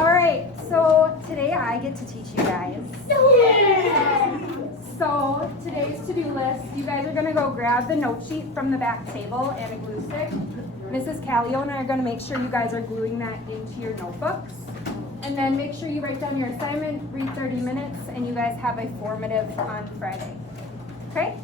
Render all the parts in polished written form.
All right, so today I get to teach you guys. So today's to-do list, you guys are gonna go grab the note sheet from the back table and a glue stick. Mrs. Callio and I are gonna make sure you guys are gluing that into your notebooks. And then make sure you write down your assignment, read 30 minutes, and you guys have a formative on Friday. Okay?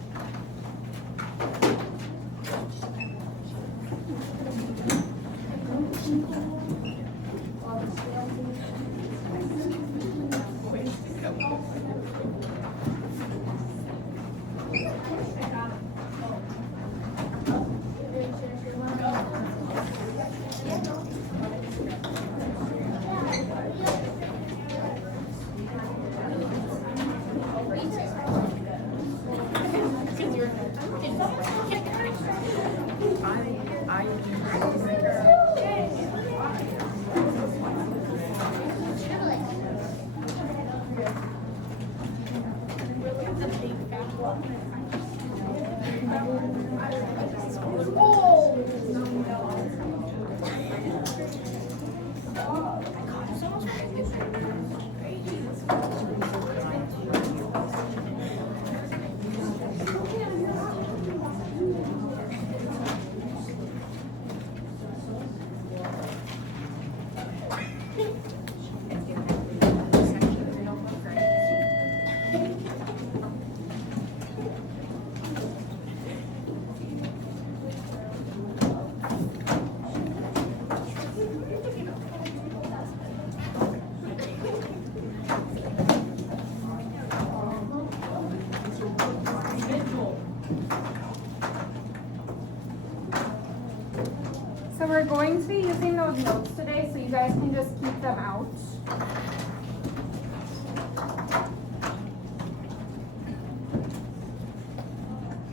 So we're going to be using those notes today, so you guys can just keep them out.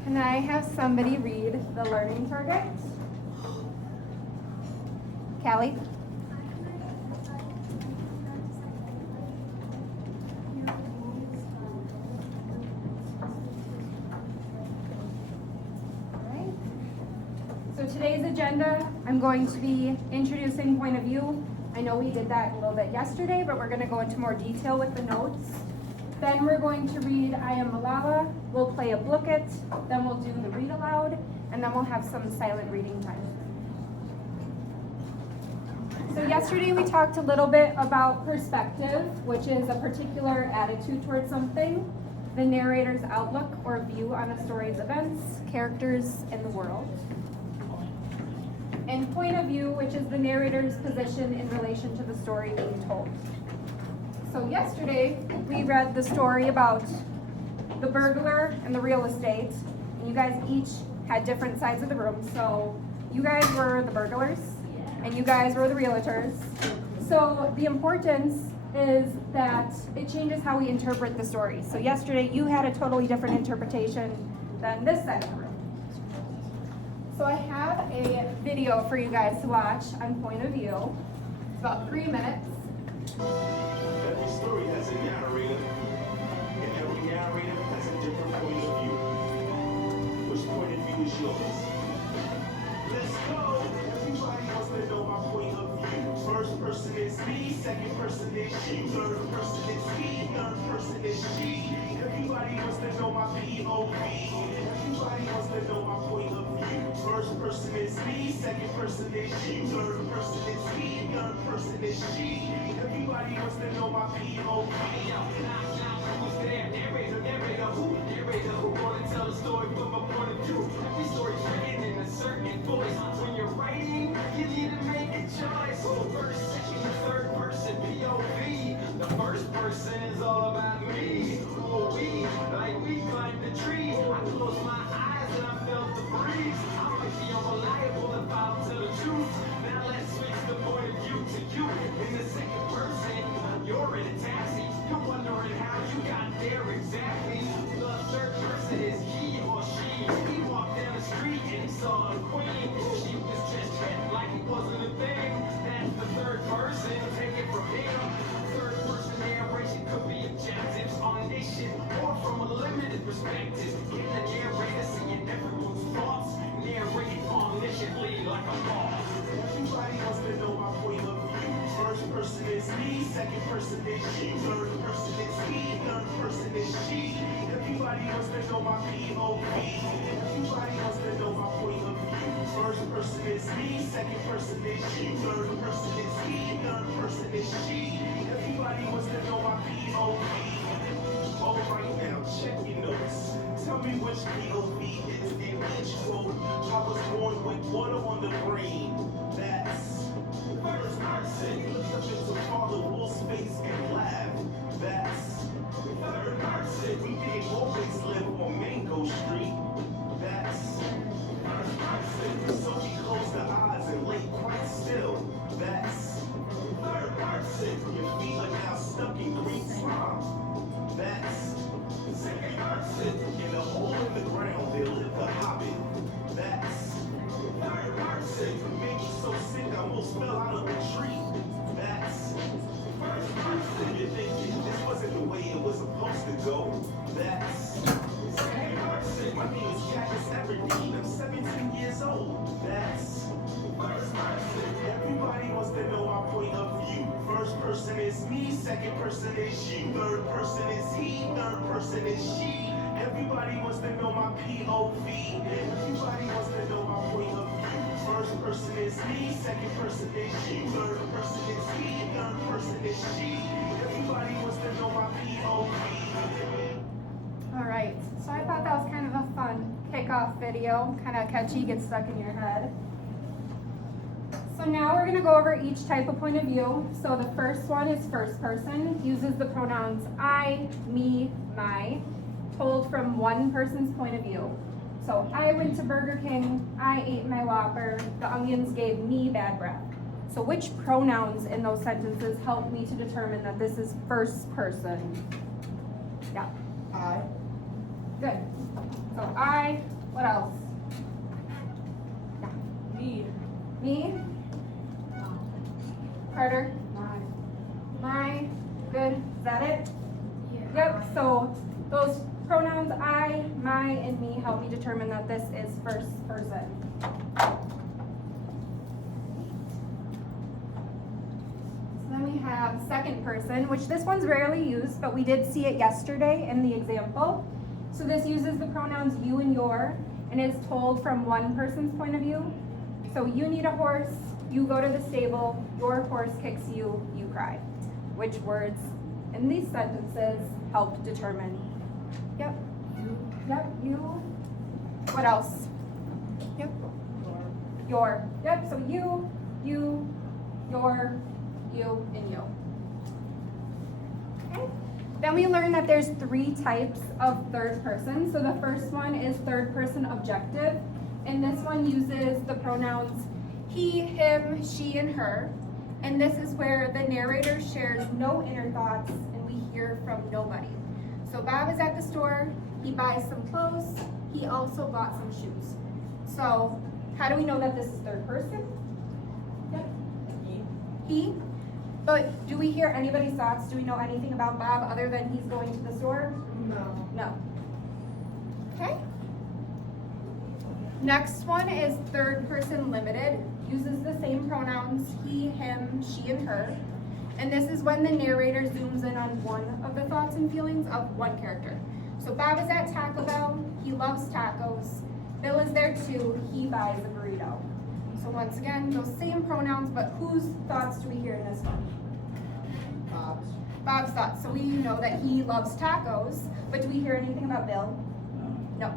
Can I have somebody read the learning target? Callie? So today's agenda, I'm going to be introducing point of view. I know we did that a little bit yesterday, but we're going to go into more detail with the notes. Then we're going to read I Am Malala, we'll play a book it, then we'll do the read aloud, and then we'll have some silent reading time. So yesterday we talked a little bit about perspective, which is a particular attitude towards something, the narrator's outlook or view on a story's events, characters, and the world. And point of view, which is the narrator's position in relation to the story being told. So yesterday, we read the story about the burglar and the real estate, and you guys each had different sides of the room. So you guys were the burglars, and you guys were the realtors. So the importance is that it changes how we interpret the story. So yesterday, you had a totally different interpretation than this side of the room. So I have a video for you guys to watch on point of view. It's about 3 minutes. Every story has a narrator, and every narrator has a different point of view. Which point of view is yours? Let's go! Everybody wants to know my point of view. First person is me, second person is you. Third person is me, third person is she. Everybody wants to know my POV. Everybody wants to know my point of view. First person is me, second person is you. Third person is me, third person is she. Everybody wants to know my POV. Who's there? Narrator, who wanna tell the story from my point of view? Every story's written in a certain voice. When you're writing, you need to make a choice. So first, second, third person, POV. The first person is all about me. Who are we? Like we climbed the trees. I closed my eyes and I felt the breeze. I might be unreliable if I don't tell the truth. Now let's switch the point of view to you. In the second person, you're in a taxi. You're wondering how you got there exactly. The third person is he or she. He walked down the street and he saw a queen. She was just dressed like it wasn't a thing. That's the third person. Take it from him. Third person narration could be objectives, omniscient, or from a limited perspective. In the narrator, seeing everyone's thoughts, narrating omnisciently like a boss. Everybody wants to know my point of view. First person is me, second person is you, third person is he, third person is she. Everybody wants to know my POV. Everybody wants to know my point of view. First person is me, second person is you, third person is he, third person is she. Everybody wants to know my POV. All right now, check your notes. Tell me which POV is in each quote. I was born with water on the brain. That's first person. Looked up into Father Wolf's face and laughed. That's third person. We didn't always live on Mango Street. That's first person. So he closed the eyes and lay quite still. That's third person. Your feet are now stuck in green slime. That's second person. In a hole in the ground, there lived a hobbit. That's third person. Made me so sick I almost fell out of the tree. That's first person. You're thinking this wasn't the way it was supposed to go. That's second person. My name is Cactus Everdeen. I'm 17 years old. That's first person. Everybody wants to know my point of view. First person is me, second person is you, third person is he, third person is she. Everybody wants to know my POV. Everybody wants to know my point of view. First person is me, second person is you, third person is he, third person is she. Everybody wants to know my POV. All right, so I thought that was kind of a fun kickoff video, kind of catchy, gets stuck in your head. So now we're gonna go over each type of point of view. So the first one is first person, uses the pronouns I, me, my, told from one person's point of view. So I went to Burger King, I ate my Whopper, the onions gave me bad breath. So which pronouns in those sentences help me to determine that this is first person? Yeah. I. Good. So I, what else? Yeah. Me. Me? Carter? My. Good. Is that it? Yeah. Yep. So those pronouns I, my, and me help me determine that this is first person. So then we have second person, which this one's rarely used, but we did see it yesterday in the example. So this uses the pronouns you and your, and is told from one person's point of view. So you need a horse, you go to the stable, your horse kicks you, you cry. Which words in these sentences help determine? Yep. Yep, you. What else? Yep. Your. Yep, so you, your, you, and you. Okay. Then we learned that there's 3 types of third person. So the first one is third person objective. And this one uses the pronouns he, him, she, and her. And this is where the narrator shares no inner thoughts and we hear from nobody. So Bob is at the store, he buys some clothes, he also bought some shoes. So how do we know that this is third person? Yep. He. But do we hear anybody's thoughts? Do we know anything about Bob other than he's going to the store? No. No. Okay. Next one is third person limited. Uses the same pronouns he, him, she, and her. And this is when the narrator zooms in on one of the thoughts and feelings of one character. So Bob is at Taco Bell, he loves tacos. Bill is there too, he buys a burrito. So once again, those same pronouns, but whose thoughts do we hear in this one? Bob's. Bob's thoughts. So we know that he loves tacos, but do we hear anything about Bill? No.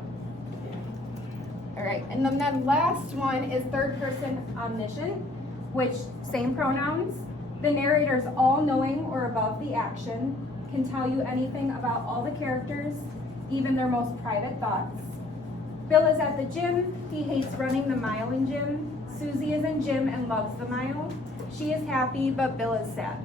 All right, and then the last one is third person omniscient, which same pronouns. The narrator's all-knowing or above the action, can tell you anything about all the characters, even their most private thoughts. Bill is at the gym, he hates running the mile in gym. Susie is in gym and loves the mile. She is happy, but Bill is sad.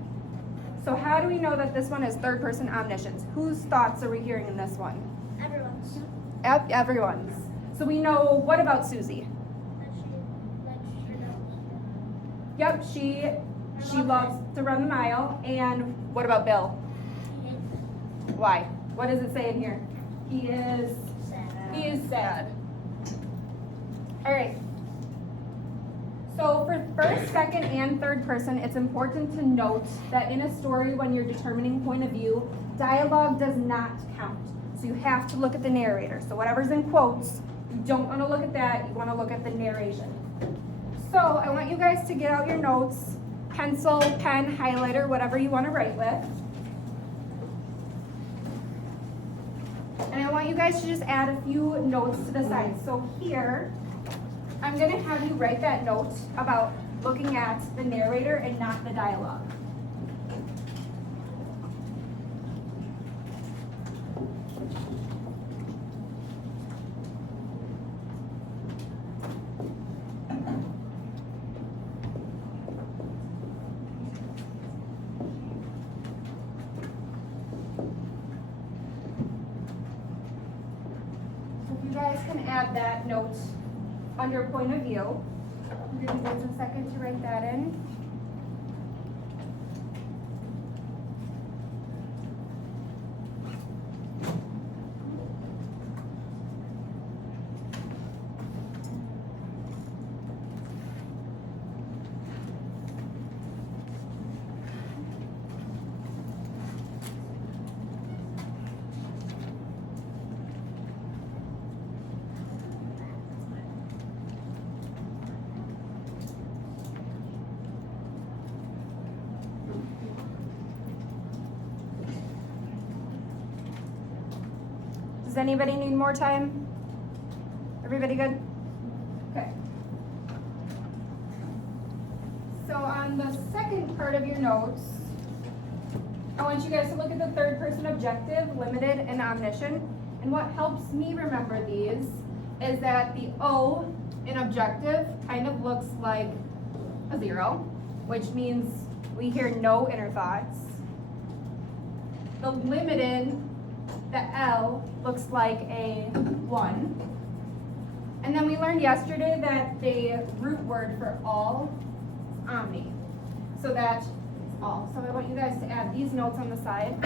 So how do we know that this one is third person omniscience? Whose thoughts are we hearing in this one? Everyone's. Everyone's. So we know, what about Susie? Yep, she loves to run the mile. And what about Bill? Why? What does it say in here? He is sad. All right. So for first, second, and third person, it's important to note that in a story, when you're determining point of view, dialogue does not count. So you have to look at the narrator. So whatever's in quotes, you don't want to look at that, you want to look at the narration. So I want you guys to get out your notes, pencil, pen, highlighter, whatever you want to write with. And I want you guys to just add a few notes to the side. So here, I'm going to have you write that note about looking at the narrator and not the dialogue. So if you guys can add that note under point of view. I'll give you guys a second to write that in. Does anybody need more time? Everybody good? Okay. So on the second part of your notes, I want you guys to look at the third person objective, limited, and omniscient. And what helps me remember these is that the O in objective kind of looks like a 0, which means we hear no inner thoughts. The limited, the L, looks like a 1. And then we learned yesterday that the root word for all is omni. So that's all. So I want you guys to add these notes on the side.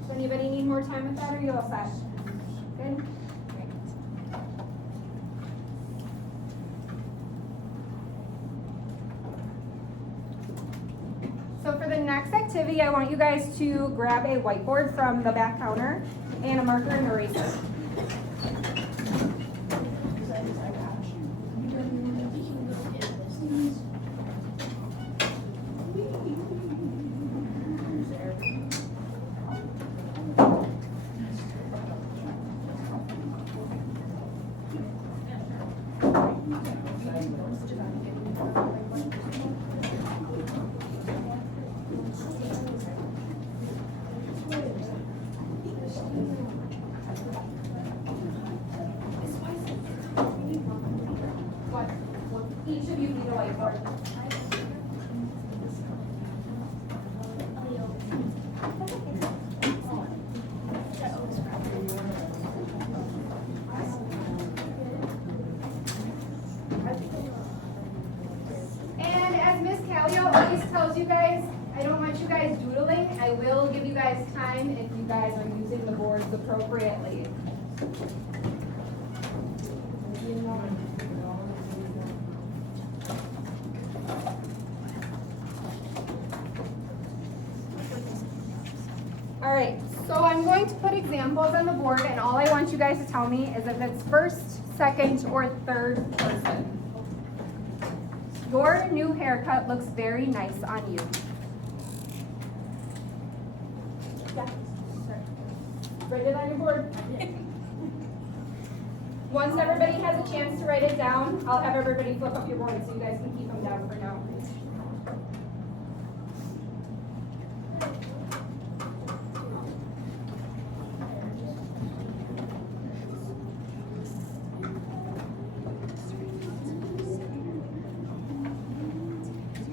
Does anybody need more time with that, or are you all set? Good? Great. So for the next activity, I want you guys to grab a whiteboard from the back counter and a marker and eraser. Each of you need a whiteboard. And as Miss Callio always tells you guys, I don't want you guys doodling. I will give you guys time if you guys are using the boards appropriately. All right, so I'm going to put examples on the board, and all I want you guys to tell me is if it's first, second, or third person. Your new haircut looks very nice on you. Yeah, sure. Write it on your board. Once everybody has a chance to write it down, I'll have everybody flip up your board so you guys can keep them down for now.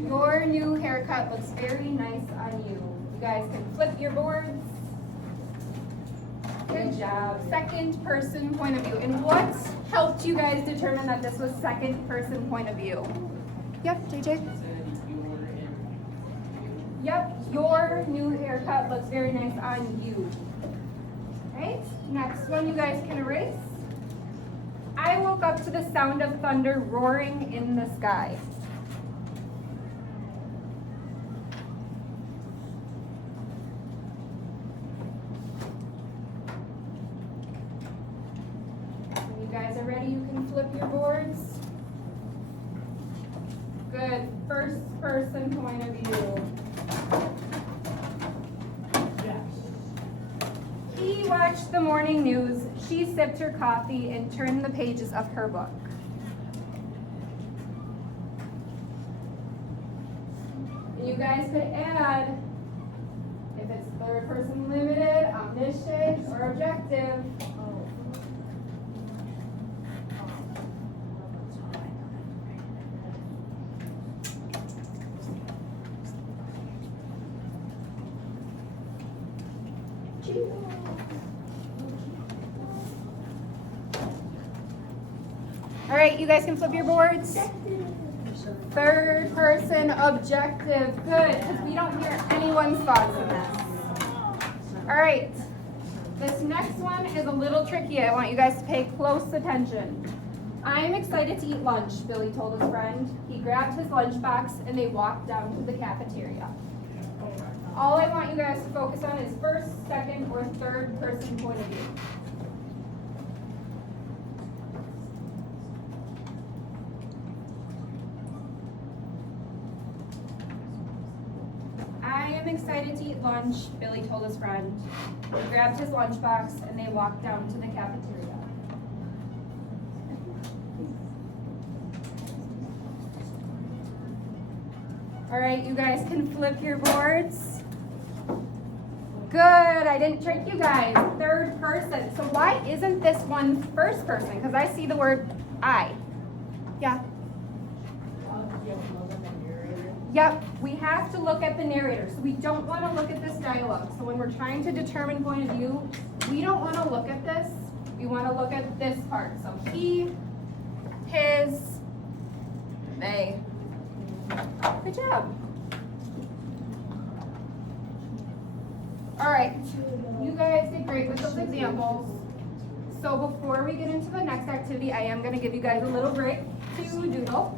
Your new haircut looks very nice on you. You guys can flip your boards. Okay. Good job. Second person point of view. And what helped you guys determine that this was second person point of view? Yep, JJ. Yep, your new haircut looks very nice on you. Right? Next one you guys can erase. I woke up to the sound of thunder roaring in the sky. When you guys are ready, you can flip your boards. Good. First person point of view. He watched the morning news, she sipped her coffee and turned the pages of her book. You guys could add, if it's third person limited, omniscient, or objective. All right, you guys can flip your boards. Third person objective. Good, because we don't hear anyone's thoughts in this. All right, this next one is a little tricky. I want you guys to pay close attention. I'm excited to eat lunch, Billy told his friend. He grabbed his lunchbox and they walked down to the cafeteria. All I want you guys to focus on is first, second, or third person point of view. I am excited to eat lunch, Billy told his friend. He grabbed his lunchbox and they walked down to the cafeteria. All right, you guys can flip your boards. Good, I didn't trick you guys. Third person. So why isn't this one first person? Because I see the word I. Yeah. Yep, we have to look at the narrator. So we don't want to look at this dialogue. So when we're trying to determine point of view, we don't want to look at this. We want to look at this part. So he, his, they. Good job. All right, you guys did great with those examples. So before we get into the next activity, I am going to give you guys a little break to doodle.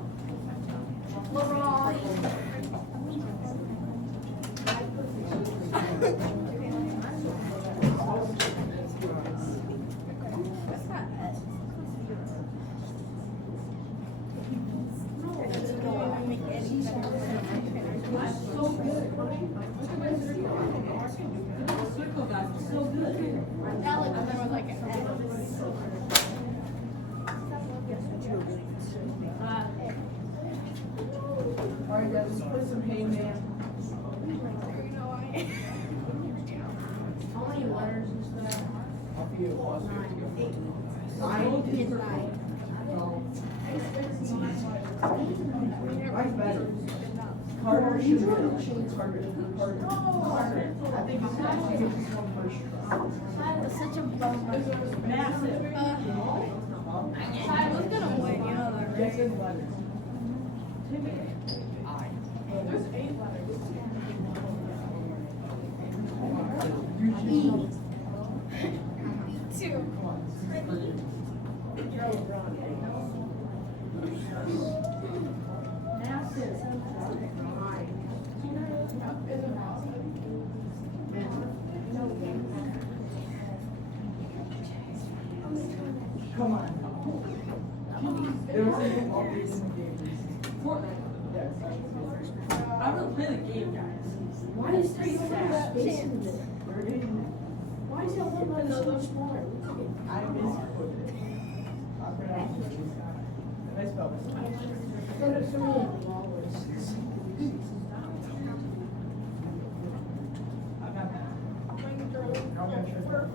Alright guys, put some hay man. How many letters is that? I'll be a plus. 9. Mine's better. Carter should be Carter. I think it's one first. That was such a bummer. Massive. I was gonna win, you know that, Guess right? in letters. There's 8 letters. E. 2. Come on. There was something all these in the game. Fortnite. Yes. I really play the game, guys. Why is there so much space in this? Why is that one letter so much smaller? I miss it. I'll pronounce it. I spelled it. So does for me, always. I'm not mad. I'm not sure.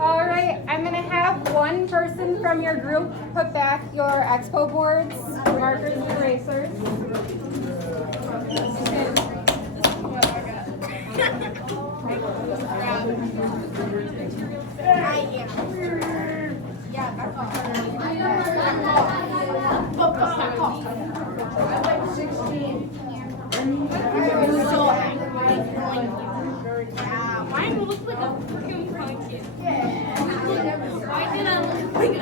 All right. right, I'm gonna have one person from your group put back your expo boards, markers, and erasers. Mine looks like a freaking pumpkin. Why did I look like a...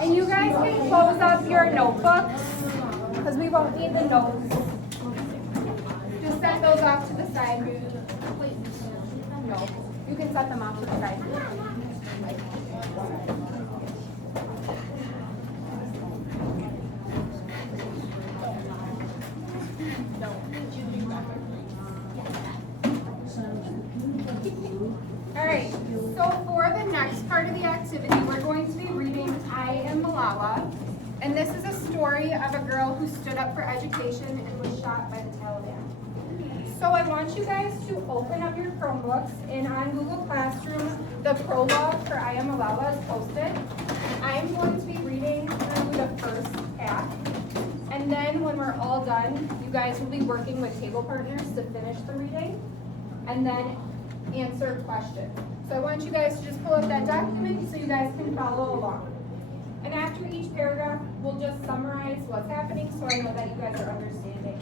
And you guys can close up your notebooks, because we won't need the notes. Just set those off to the side. No, you can set them off to the side. All right, so for the next part of the activity, we're going to be reading I Am Malala. And this is a story of a girl who stood up for education and was shot by the Taliban. So I want you guys to open up your Chromebooks, and on Google Classroom, the prologue for I Am Malala is posted. I'm going to be reading through the first half. And then when we're all done, you guys will be working with table partners to finish the reading and then answer questions. So I want you guys to just pull up that document so you guys can follow along. And after each paragraph, we'll just summarize what's happening so I know that you guys are understanding.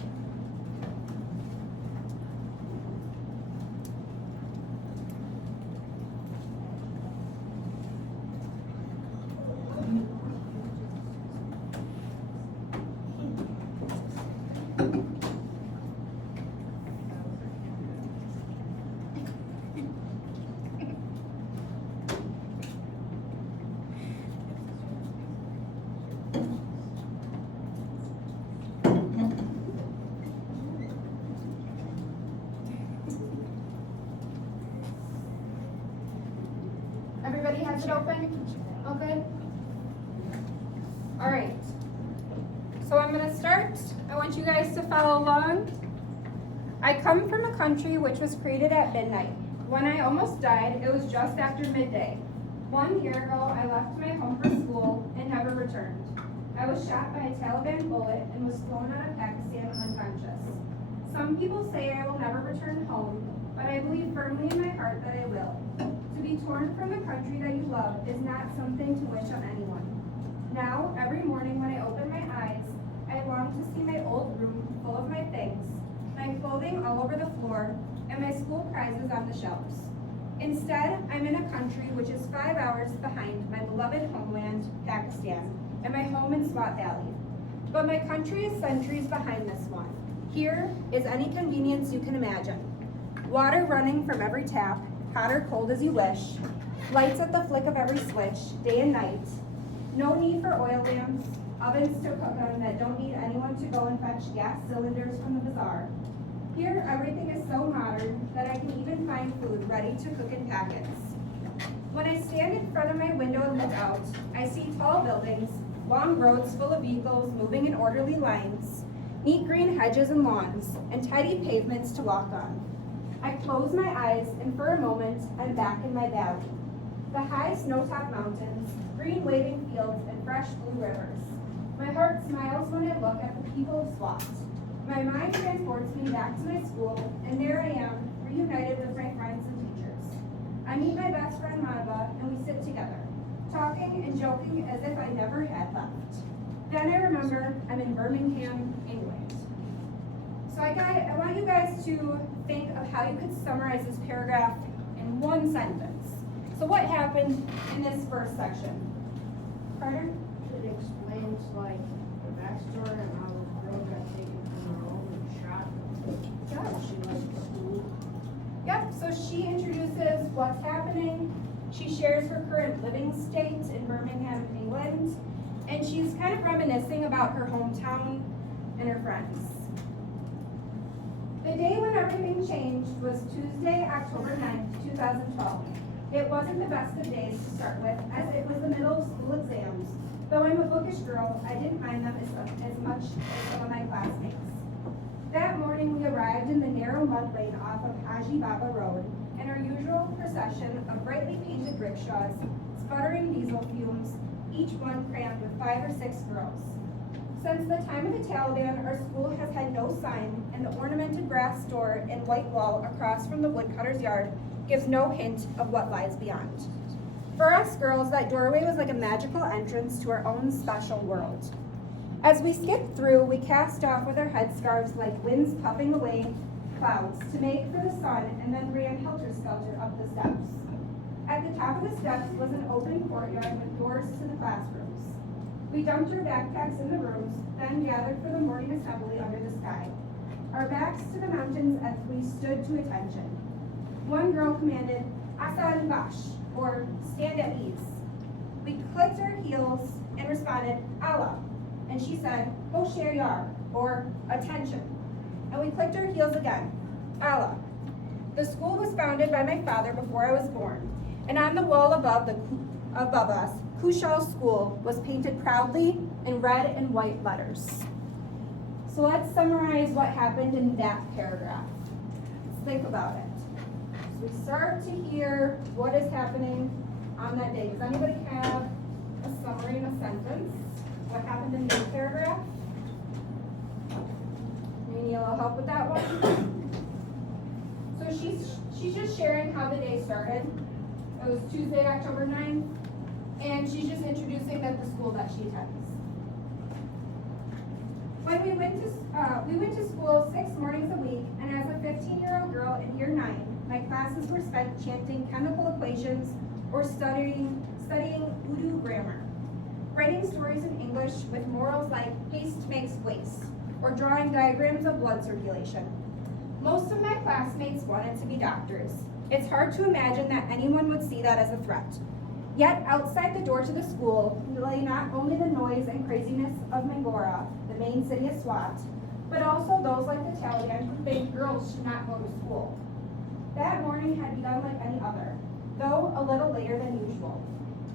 Everybody has it open? All good? All right. So I'm going to start. I want you guys to follow along. I come from a country which was created at midnight. When I almost died, it was just after midday. 1 year ago, I left my home for school and never returned. I was shot by a Taliban bullet and was flown out of Pakistan unconscious. Some people say I will never return home, but I believe firmly in my heart that I will. To be torn from the country that you love is not something to wish on anyone. Now, every morning when I open my eyes, I long to see my old room full of my things, my clothing all over the floor, and my school prizes on the shelves. Instead, I'm in a country which is 5 hours behind my beloved homeland, Pakistan, and my home in Swat Valley. But my country is centuries behind this one. Here is any convenience you can imagine. Water running from every tap, hot or cold as you wish, lights at the flick of every switch, day and night, no need for oil lamps, ovens to cook on that don't need anyone to go and fetch gas cylinders from the bazaar. Here, everything is so modern that I can even find food ready to cook in packets. When I stand in front of my window and look out, I see tall buildings, long roads full of vehicles moving in orderly lines, neat green hedges and lawns, and tidy pavements to walk on. I close my eyes, and for a moment, I'm back in my valley. The high snow-topped mountains, green waving fields, and fresh blue rivers. My heart smiles when I look at the people of Swat. My mind transports me back to my school, and there I am, reunited with my friends and teachers. I meet my best friend Madhva, and we sit together, talking and joking as if I never had left. Then I remember I'm in Birmingham, England. So I want you guys to think of how you could summarize this paragraph in one sentence. So what happened in this first section? Carter? It explains like the backstory and how the girl got taken from her home and shot. Yeah. She went to school. Yep, so she introduces what's happening. She shares her current living state in Birmingham, England. And she's kind of reminiscing about her hometown and her friends. The day when everything changed was Tuesday, October 9th, 2012. It wasn't the best of days to start with, as it was the middle of school exams. Though I'm a bookish girl, I didn't mind them as much as some of my classmates. That morning, we arrived in the narrow mud lane off of Haji Baba Road, and our usual procession of brightly painted rickshaws, sputtering diesel fumes, each one crammed with 5 or 6 girls. Since the time of the Taliban, our school has had no sign, and the ornamented brass door and white wall across from the woodcutter's yard gives no hint of what lies beyond. For us girls, that doorway was like a magical entrance to our own special world. As we skipped through, we cast off with our headscarves like winds puffing away clouds to make for the sun, and then ran helter-skelter up the steps. At the top of the steps was an open courtyard with doors to the classrooms. We dumped our backpacks in the rooms, then gathered for the morning assembly under the sky, our backs to the mountains as we stood to attention. One girl commanded, "Asan bash," or "stand at ease." We clicked our heels and responded, "Allah," and she said, "Hosher yar," or "attention." And we clicked our heels again, "Allah." The school was founded by my father before I was born, and on the wall above us, Kushal School was painted proudly in red and white letters. So let's summarize what happened in that paragraph. Let's think about it. So we start to hear what is happening on that day. Does anybody have a summary in a sentence? What happened in this paragraph? Maybe a little help with that one? So she's just sharing how the day started. It was Tuesday, October 9th, and she's just introducing the school that she attends. When we went to school 6 mornings a week, and as a 15-year-old girl in year 9, my classes were spent chanting chemical equations or studying Urdu grammar, writing stories in English with morals like haste makes waste, or drawing diagrams of blood circulation. Most of my classmates wanted to be doctors. It's hard to imagine that anyone would see that as a threat. Yet outside the door to the school lay not only the noise and craziness of Mangora, the main city of Swat, but also those like the Taliban who think girls should not go to school. That morning had begun like any other, though a little later than usual.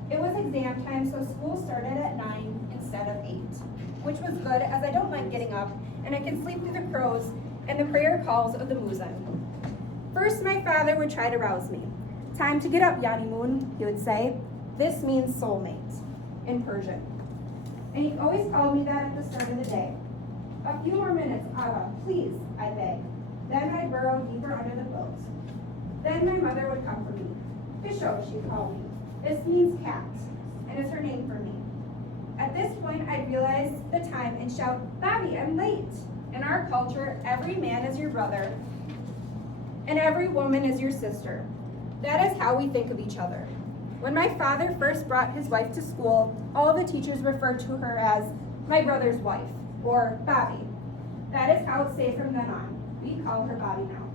It was exam time, so school started at 9 instead of 8, which was good as I don't like getting up and I can sleep through the crows and the prayer calls of the muezzin. First, my father would try to rouse me. "Time to get up, Yanimun," he would say. This means soulmate in Persian. And he always called me that at the start of the day. "A few more minutes, Abba, please," I begged. Then I'd burrow deeper under the quilt. Then my mother would come for me. "Fisho," she'd call me. This means cat, and it's her name for me. At this point, I'd realize the time and shout, "Bobby, I'm late." In our culture, every man is your brother, and every woman is your sister. That is how we think of each other. When my father first brought his wife to school, all the teachers referred to her as my brother's wife, or Bobby. That is how it's said from then on. We call her Bobby now.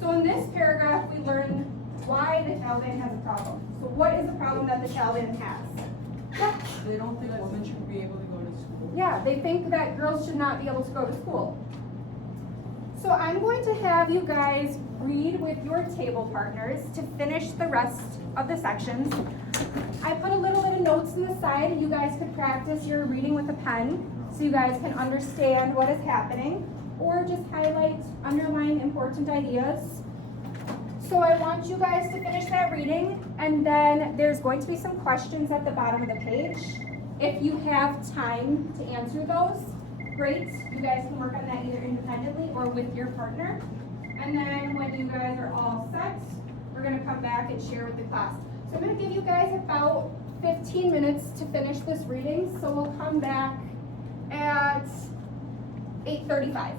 So in this paragraph, we learn why the Taliban has a problem. So what is the problem that the Taliban has? Yeah. They don't think women should be able to go to school. Yeah, they think that girls should not be able to go to school. So I'm going to have you guys read with your table partners to finish the rest of the sections. I put a little bit of notes on the side and you guys could practice your reading with a pen so you guys can understand what is happening, or just highlight, underline important ideas. So I want you guys to finish that reading, and then there's going to be some questions at the bottom of the page. If you have time to answer those, great. You guys can work on that either independently or with your partner. And then when you guys are all set, we're gonna come back and share with the class. So I'm gonna give you guys about 15 minutes to finish this reading, so we'll come back at 8:35.